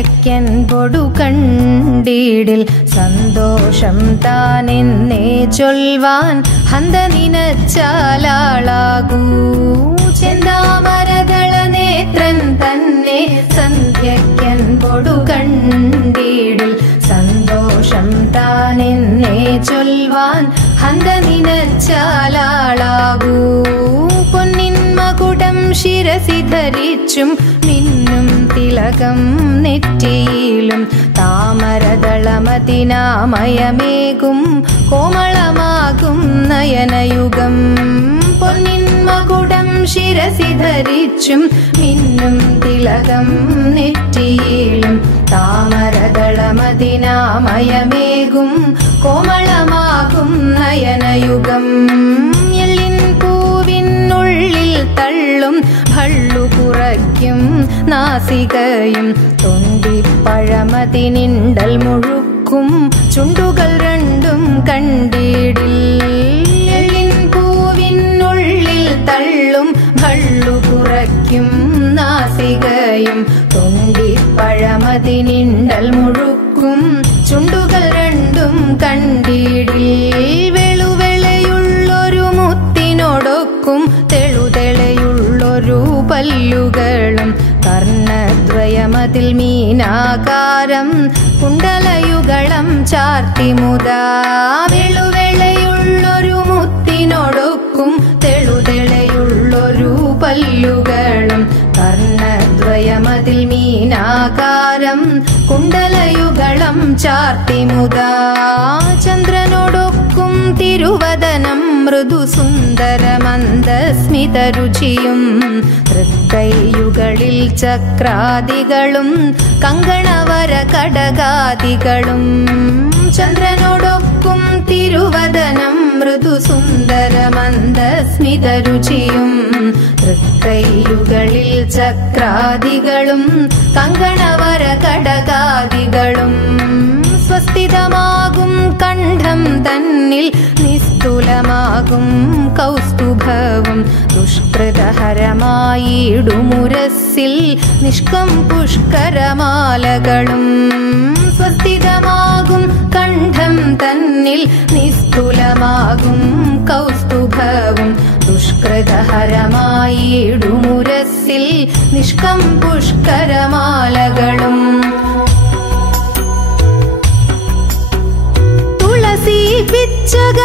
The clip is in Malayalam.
സന്ധ്യയ്ക്കൻ പൊടു കണ്ടിടിൽ സന്തോഷം താനെന്നേ ചൊൽവാൻ ഹന്ത നിനച്ചാലാളാകൂ ചെന്താമരദള നേത്രൻ തന്നെ സന്ധ്യയ്ക്കൻ പൊടു കണ്ടിടിൽ സന്തോഷം താനെന്നേ ചൊൽവാൻ ഹന്ത നിനച്ചാലാളാകൂ പൊന്നിൻ മകുടം ശിരസി ധരിച്ചും മിന്നും തിലകം നെറ്റിയിലും താമരദളമതിനാമയമേകും കോമളമാകും നയനയുഗം പൊന്നിൻ മകുടം ശിരസി ധരിച്ചും മിന്നും തിലകം നെറ്റിയിലും താമരദളമതിനാമയമേകും കോമളമാകും നയനയുഗം എള്ളിൻ പൂവിനുള്ളിൽ തള്ളും ഭള്ളു കുറയ്ക്കും നാസികയും തൊണ്ടിപ്പഴമതിനിണ്ടൽ മുഴുക്കും ചുണ്ടുകൾ രണ്ടും കണ്ടിടിൽ എള്ളിൻ പൂവിനുള്ളിൽ തള്ളും ഭള്ളു കുറയ്ക്കും നാസികയും തൊണ്ടിപ്പഴമതിനിണ്ടൽ മുഴുക്കും ചുണ്ടുകൾ രണ്ടും കണ്ടിടിൽ വെളുവെളയുള്ളൊരു മുത്തിനോടൊക്കും തെളുതെളയുള്ളൊരു പല്ലുകളും കർണദ്വയമതിൽ മീനാകാരം കുണ്ടലയുഗളം ചാർത്തിമുതാ വെളുവെളയുള്ളൊരു മുത്തിനോടൊക്കും തെളുതെളയുള്ളൊരു പല്ലുകളും കർണദ്വയമതിൽ മീനാകാരം കുണ്ടലയുഗളം ചാർത്തിമുതാ ചന്ദ്രനോടൊക്കും തിരുവദനം മൃദു സുന്ദരമന്ദസ്മിതരുചിയും തൃക്കൈയുകളിൽ ചക്രാദികളും കങ്കണവര കടകാദികളും ചന്ദ്രനോടൊക്കും തിരുവദനം മൃദു സുന്ദരമന്ദസ്മിതരുചിയും തൃക്കൈയുകളിൽ ചക്രാദികളും കങ്കണവര കടകാദികളും സ്വസ്ഥിതമാകും കണ്ഠം തന്നിൽ നിസ്തുലമാകും കൗസ്തുഭവും ദുഷ്കൃതഹരമായിടുമുരസ്സിൽ നിഷ്കം പുഷ്കരമാലകളും സ്വസ്ഥിതമാകും കണ്ഠം തന്നിൽ നിസ്തുലമാകും കൗസ്തുഭവും ദുഷ്കൃതഹരമായിടുമുരസ്സിൽ നിഷ്കം പുഷ്കരമാലകളും തുളസി പിച്ചക